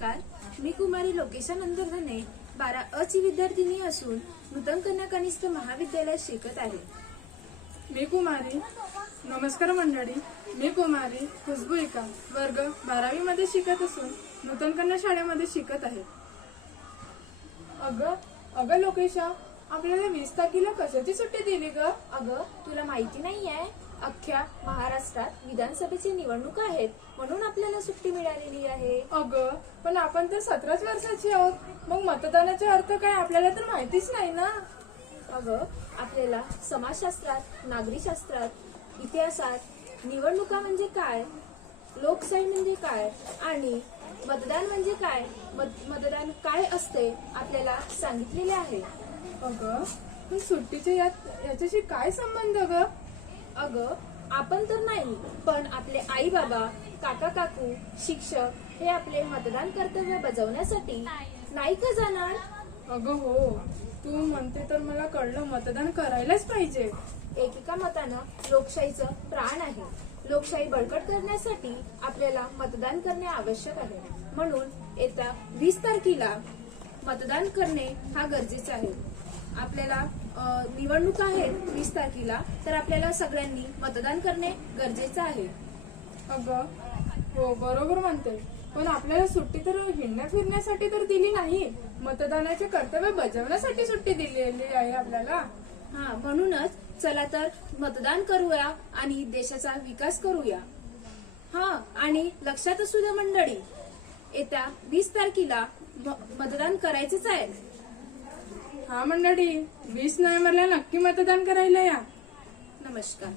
नमस्कार, मी कुमारी लोकेशानंद धने 12 ची विद्यार्थिनी असून नूतन कन्या कनिष्ठ महाविद्यालयात शिकत आहे। मी कुमारी नमस्कार मंडळी, मी कुमारी खुशबू इका वर्ग 12वी मध्ये शिकत असून नूतन कन्या शाळेमध्ये शिकत आहे। अगं लोकेशा, आपल्याला 20 तारखेला कशाची सुट्टी दिली ग? अगं, तुला माहिती नाहीये, अख्ख्या महाराष्ट्रात विधानसभेची निवडणूक आहेत, म्हणून आपल्याला सुट्टी मिळालेली आहे। अगं, पण आपण तर 17च वर्षाची आहोत, मग मतदानाचा अर्थ काय आपल्याला तर माहितीच नाही ना। अगं, आपल्याला समाजशास्त्रात, नागरिकशास्त्रात, इतिहासात निवडणुका म्हणजे काय, लोकशाही म्हणजे काय आणि मतदान म्हणजे काय, मतदान काय असते आपल्याला सांगितलेले आहे। अगं, पण सुट्टीचे याच्याशी काय संबंध ग? अगं, आपण तर नाही, पण आपले आई बाबा, काका काकू, शिक्षक हे आपले मतदान कर्तव्य बजावण्यासाठी नाही का जाणार? अगं हो, तू म्हणते तर मला कळलं, मतदान करायलाच पाहिजे। एकेका मतानं लोकशाहीचं प्राण आहे। लोकशाही बळकट करण्यासाठी आपल्याला मतदान करणे आवश्यक आहे, म्हणून येत्या 20 तारखेला मतदान करणे हा गरजेचा आहे। आपल्याला निवडणूक आहेत 20 तारखेला, तर आपल्याला सगळ्यांनी मतदान करणे गरजेचं आहे। अगं हो, बरोबर म्हणते, पण आपल्याला सुट्टी तर हिंडण्या फिरण्यासाठी तर दिली नाही, मतदानाचे कर्तव्य बजावण्यासाठी सुट्टी दिलेली आहे आपल्याला। हा, म्हणूनच चला तर मतदान करूया आणि देशाचा विकास करूया। हा, आणि लक्षात असू द्या मंडळी, येत्या 20 तारखेला मतदान करायचंच आहे। हा मंडळी, 20 नोव्हेंबरला नक्की मतदान करायला या। नमस्कार।